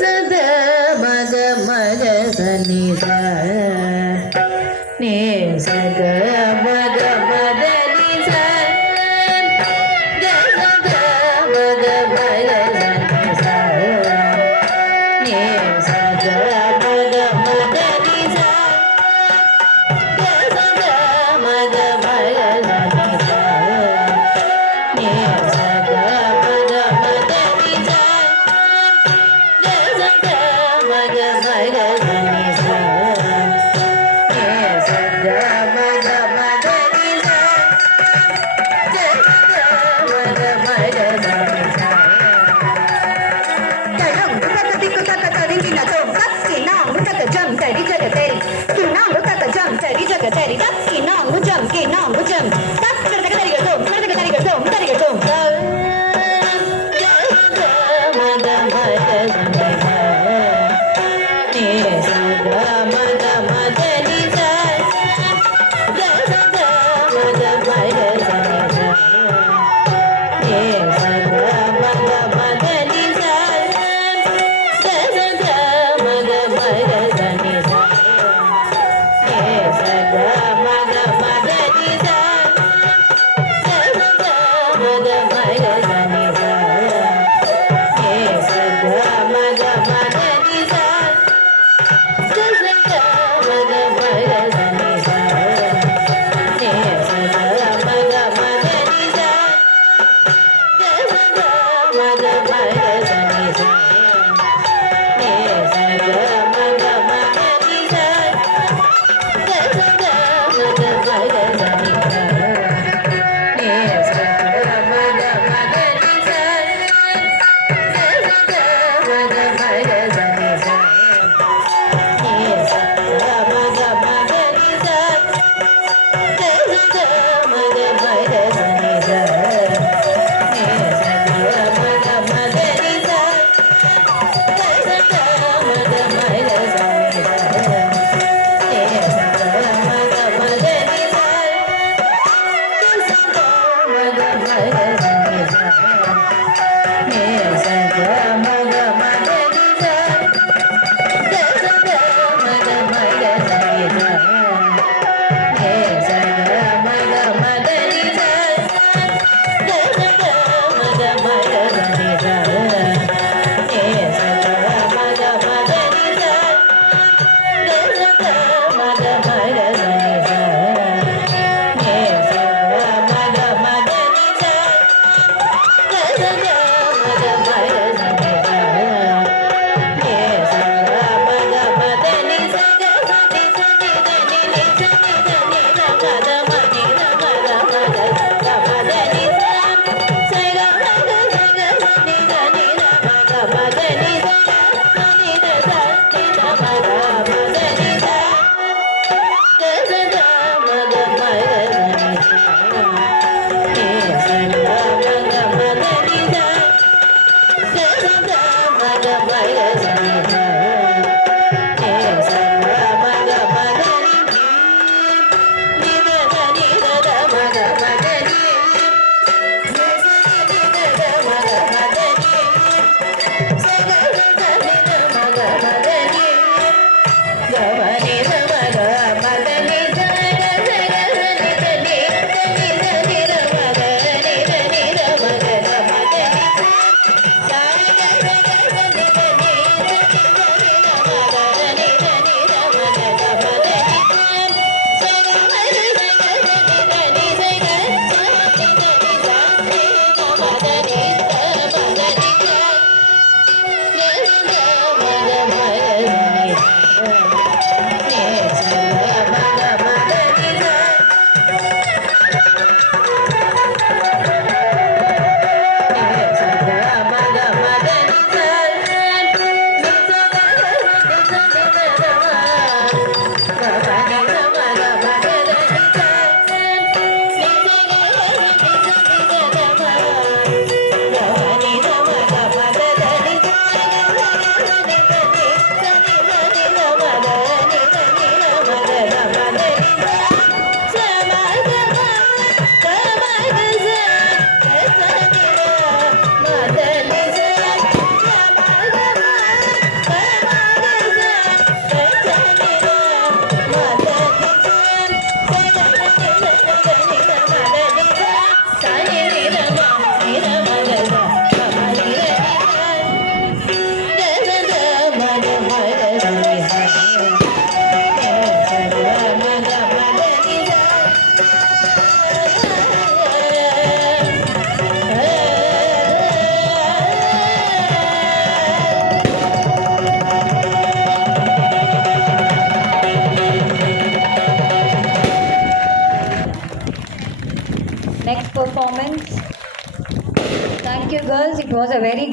ಸದ ಮಗ ಮಗ ಸನಿ ಸ ನೀ ಸದ ಮಗ ಮದ ನಿ ಸ ಗ ಸದ ಮಗ ಮಗ ಸನಿ ಸ ನೀ ಸದ ಮಗ ಮದ ನಿ ಸ ಗ ಸದ ಮಗ ಮಗ ಸನಿ ಸ ನೀ ಸದ ಮಗ ಮದ ನಿ ಸ ಮಗ ಮಗ ಸನಿ ಸ ಸದ ಮಗ ಮಗ ನಿ ಸ ಮಗ ಮಗ ಸನಿ ಸ ತಡಂ ತಕ ದಿಕ್ಕು ತಕ ತರಿಂಗಿನ ತೋಂ ತಕ್ಕಿನ ಮುತಕ ಜಂ ತಡಿ ಜಗ ತರಿ ಕಿನ ಮುತಕ ಜಂ ತಡಿ ಜಗ ತರಿ ತಕ್ಕಿನ ಮುಜಂ ಕಿನ ಮುಜಂ ತಕ್ ತಕ ತರಿಗ ತೋಂ ತಕ ತರಿಗ ತೋಂ ತರಿಗ ತೋಂ ಮಗ ಮಗ ಸನಿ ಸ ನೀ ಸದ ಮಗ ಮಗ ನಿ ಸ ಗ ಸದ ಮಗ ಮಗ ಸನಿ ಸ ನೀ ಸದ ಮಗ ಮಗ ನಿ ಸ ಗ ಸದ ಮಗ ಮಗ ಸನಿ ಸ ನೀ ಸದ ಮಗ ಮಗ ನಿ ಸ ಗ ಸದ ಮಗ ಮಗ ಸನಿ ಸ ನೀ ಸದ ಮಗ ಮಗ ನಿ ಸ ಗ ಸದ ಮಗ ಮಗ ಸನಿ ಸ ನೀ ಸದ ಮಗ ಮಗ ನಿ ಸ ಗ ಸದ ಮಗ ಮಗ ಸನಿ ಸ ನೀ ಸದ ಮಗ ಮಗ ನಿ ಸ ಗ ಸದ ಮಗ ಮಗ ಸನಿ ಸ ನೀ ಸದ ಮಗ ಮಗ ನಿ ಸ ಗ ಸದ ಮಗ ಮಗ ಸನಿ ಸ ನೀ ಸದ ಮಗ ಮಗ ನಿ ಸ ಗ ಸದ ಮಗ ಮಗ ಸನಿ ಸ ನೀ ಸದ ಮಗ ಮಗ ನಿ ಸ ಗ ಸದ ಮಗ ಮಗ ಸನಿ ಸ ನೀ ಸದ ಮಗ ಮಗ ನಿ ಸ ಗ ಸದ ಮಗ ಮಗ ಸನಿ ಸ ನೀ ಸದ ಮಗ ಮಗ ನಿ ಸ ಗ ಸದ ಮಗ ಮಗ ಸನಿ ಸ ನೀ ಸದ ಮಗ ಮಗ ನಿ ಸ ಗ ಸದ ಮಗ ಮಗ ಸನಿ ಸ ನೀ ಸದ ಮಗ ಮಗ ನಿ ಸ ಗ ಸದ ಮಗ ಮಗ ಸನಿ ಸ ನೀ ಸದ ಮಗ ಮಗ ನಿ ಸ ಗ ಸದ ಮಗ ಮಗ ಸನಿ ಸ ನೀ ಸದ ಮಗ ಮಗ ನಿ ಸ ಗ ಸನಿ ಸನಿ ಧನಿ ನಿ ಸನಿ ಧನಿ ಗ ಮದ ಮನಿ ಗ ಮದ ಮಗ ಗ ಮದ ನಿ ಸ ಸ ಗ ಮಗ ಸ ಗ ಸನಿ ಧನಿ ಗ ಮಗ ಮದ ನಿ ಸ ಸನಿ ದ ಸ ನಿ ದ ಮಗ ಮದ ನಿ ಸ ಗ ಸದ ಮಗ ಮಗ ಸನಿ ಸ ನೀ ಸದ ಮಗ ಮಗ ನಿ ಸ ಗ ಸದ ಮಗ ಮಗ ಸನಿ ಸ ನೀ ಸದ ಮಗ ಮಗ ನಿ ನಿ ದ ದ ನಿ ದ ದ ಮಗ ಮಗ ನಿ ನಿ ಸ ನಿ ದ ದ ಮಗ ಮಗ ನಿ ಸ ಗ ಗ ಗ ನಿ ದ ಮಗ ಮಗ ನಿ ಗ ಮ ನಿ ದ ಮಗ ಮಗ ನಿ ಸ ಗ ಸ ಗ ಸ ನಿ ದ ನಿ ದ ನಿ ದ ನಿ ದ ಮಗ ನಿ ದ ನಿ ದ ಮಗ ಗ ಮಗ ನಿ ಸ ಸ ಗ ಸ ಗ ಸ ನಿ ದ ನಿ it was a very